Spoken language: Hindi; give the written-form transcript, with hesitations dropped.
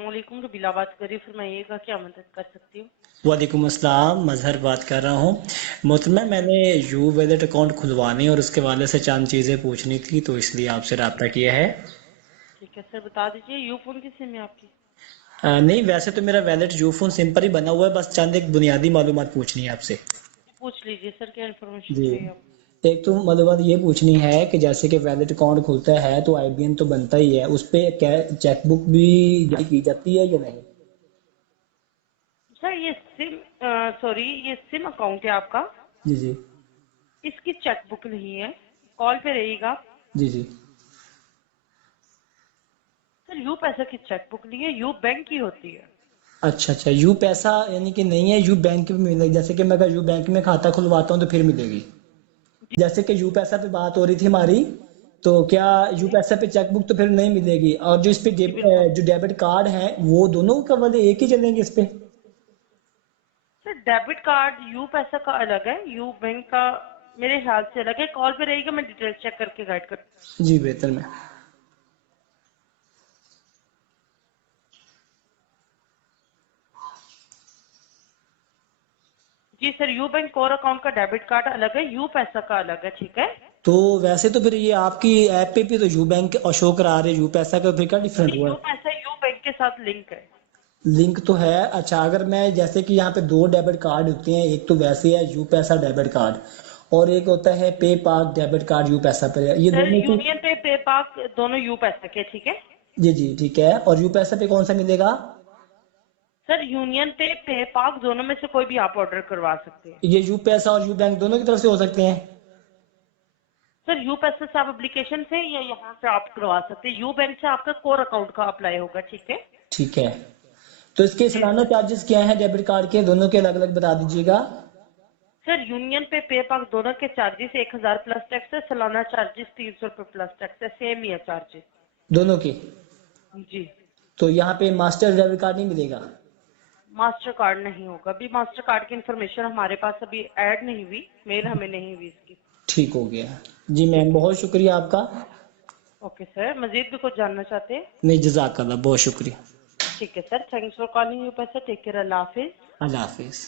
अस्सलाम वालेकुम, रुबीला बात कर रही हूँ। फरमाइएगा क्या मदद कर सकती हूँ। वालेकुम अस्सलाम, मजहर बात कर रहा हूँ। मोहतरमा, मैंने यू वैलेट अकाउंट खुलवाने और उसके वाले से चंद चीज़ें पूछनी थी, तो इसलिए आपसे रब्ता किया है। ठीक है सर, बता दीजिए यू फोन किस सिम है आपकी। नहीं, वैसे तो मेरा वैलेट यू फोन सिम पर ही बना हुआ है, बस चंद एक बुनियादी मालूमात पूछनी है आपसे। पूछ लीजिए सर, क्या इन्फॉर्मेशन जी, चाहिए आपको। एक तो मालूमात ये पूछनी है कि जैसे कि वैलेट अकाउंट खुलता है तो आईबीएन तो बनता ही है, उस पे क्या चेकबुक भी जारी की जाती है या नहीं? सर ये सिम सॉरी, ये सिम अकाउंट है आपका। जी जी। इसकी चेकबुक नहीं है, कॉल पे रहेगा। जी जी। सर यू पैसा की चेकबुक नहीं है, यू बैंक की होती है। अच्छा अच्छा, यू पैसा यानी कि नहीं है, यू बैंक में मिलेगी? जैसे कि मैं अगर यू बैंक में खाता खुलवाता हूँ तो फिर मिलेगी? जैसे कि यू पैसा पे बात हो रही थी हमारी, तो क्या यू जी पैसा पे चेकबुक तो फिर नहीं मिलेगी? और जो इस पे जी बिल्कुल। जो डेबिट कार्ड है वो दोनों का वाले एक ही चलेंगे इस पे? सर डेबिट कार्ड यू पैसा का अलग है, यू बैंक का मेरे ख्याल से अलग है। कॉल पे रहेगा, मैं डिटेल चेक करके गाइड कर। जी बेहतर में। जी sir, you bank core account का डेबिट कार्ड अलग है, यू पैसा का अलग है। ठीक है। तो वैसे तो फिर ये आपकी ऐप पे भी तो यू बैंक और शो करा रहे यू पैसा का, फिर क्या डिफरेंट हुआ यू है? पैसा यू बैंक के साथ लिंक है। लिंक तो है। अच्छा, अगर मैं जैसे कि यहाँ पे दो डेबिट कार्ड होते हैं, एक तो वैसे है यू पैसा डेबिट कार्ड, और एक होता है पे पास डेबिट कार्ड यू पैसा पे, ये सर दोनों की? यूनियन पे पेपाल दोनों यू पैसा के। ठीक है। जी जी ठीक है। और यू पैसा पे कौन सा मिलेगा? सर यूनियन पे पेपाल दोनों में से कोई भी आप ऑर्डर करवा सकते हैं। ये यू पैसा और यू बैंक दोनों की तरफ से हो सकते हैं? सर यू पैसा से आप एप्लीकेशन से या यहाँ से आप करवा सकते हैं, यू बैंक से आपका कोर अकाउंट का अप्लाई होगा। ठीक है। ठीक है। तो इसके जी सालाना सर। चार्जेस क्या हैं डेबिट कार्ड के, दोनों के अलग अलग बता दीजिएगा। सर यूनियन पे पेपाल दोनों के चार्जेस 1000 प्लस टैक्स है, सालाना चार्जेस 300 रुपये प्लस टैक्स है, सेम ही है चार्जेस। दोनों के? जी। तो यहाँ पे मास्टर डेबिट कार्ड नहीं मिलेगा? मास्टर कार्ड नहीं होगा, अभी मास्टर कार्ड की इन्फॉर्मेशन हमारे पास अभी ऐड नहीं हुई, मेल हमें नहीं हुई इसकी। ठीक हो गया। जी मैम, ठीक है। बहुत शुक्रिया आपका। ओके सर, मजीद भी कुछ जानना चाहते हैं। नहीं, जज़ाकल्लाह, बहुत शुक्रिया। ठीक है sir, thanks for calling you पैसा। टेक केयर, अल्लाह हाफिज। अल्लाह हाफिज़।